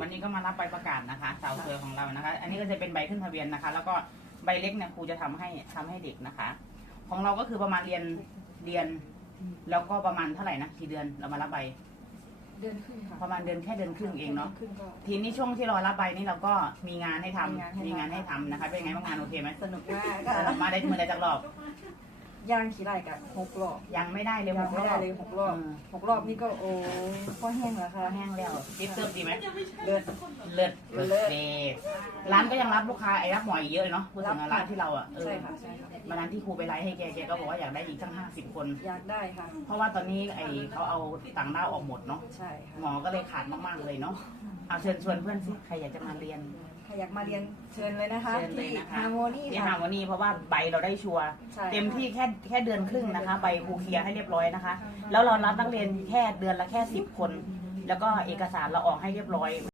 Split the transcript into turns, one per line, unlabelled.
วันนี้ก็มารับใบประกาศนะคะสาวสวยของเรานะคะ อันนี้ก็จะเป็นใบขึ้นทะเบียนนะคะ แล้วก็ใบเล็กเนี่ยครูจะทำให้ทำให้เด็กนะคะ ของเราก็คือประมาณเรียนเรียน แล้วก็ประมาณเท่าไหร่นะกี่เดือนเรามารับใบ
เดือนครึ่งค่ะ
ประมาณเดือนแค่เดือนครึ่งเองเนาะ
ครึ่งก็
ทีนี้ช่วงที่รอรับใบนี่เราก็มีงานให้ทำ
มีงานให้ทำ
มีงานให้ทำนะคะ เป็นไงบ้างงานโอเคไหม
สนุกมาก
สนุกมาได้มือได้จากรอบ
ย่างขี่ไร่กับหกรอบ
ยังไม่ได้เลย
ยังไม่ได้เลยหกรอบ
เห
กรอบนี่ก็โอ้พอแห้งแล้ว
พอ
ค่ะ
แห้งแล้ว จิ๊บเติมดีไหม
เดือน
เลิศ
เลิ
เลิ
ศ
ศเดร้านก็ยังรับลูกค้าไอ้รับหมออีกเยอะเลยเนาะพูดถึง
รับ
ร้านที่เราอะเออ
ใช่ค่ะใช่ค่ะ
วันนั้นที่ครูไปไลฟ์ให้แกแกก็บอกว่าอยากได้อีกทั้งห้าสิบคน
อยากได้ค่ะ
เพราะว่าตอนนี้ไอ้เขาเอาต่างด้าวออกหมดเนาะ
ใช่ค่ะ
หมอก็เลยขาดมากๆเลยเนาะเอาเชิญชวนเพื่อนสิใครอยากจะมาเรียน
ใค รอยากมาเรียนเชิญเลยนะคะ
เชิญเลย
ที่
นะคะ
ฮาร์โมนี
ที่
ค่ะ
ฮาร์โมนีเพราะว่าใบเราได้ชัวร์
ใช่
เต็มที่แค่แค่เดือนครึ่งนะคะ ใบครูเคลียร์ให้เรียบร้อยนะคะ แล้วเรารับนักเรียนแค่เดือนละแค่สิบคน แล้วก็เอกสารเราออกให้เรียบร้อย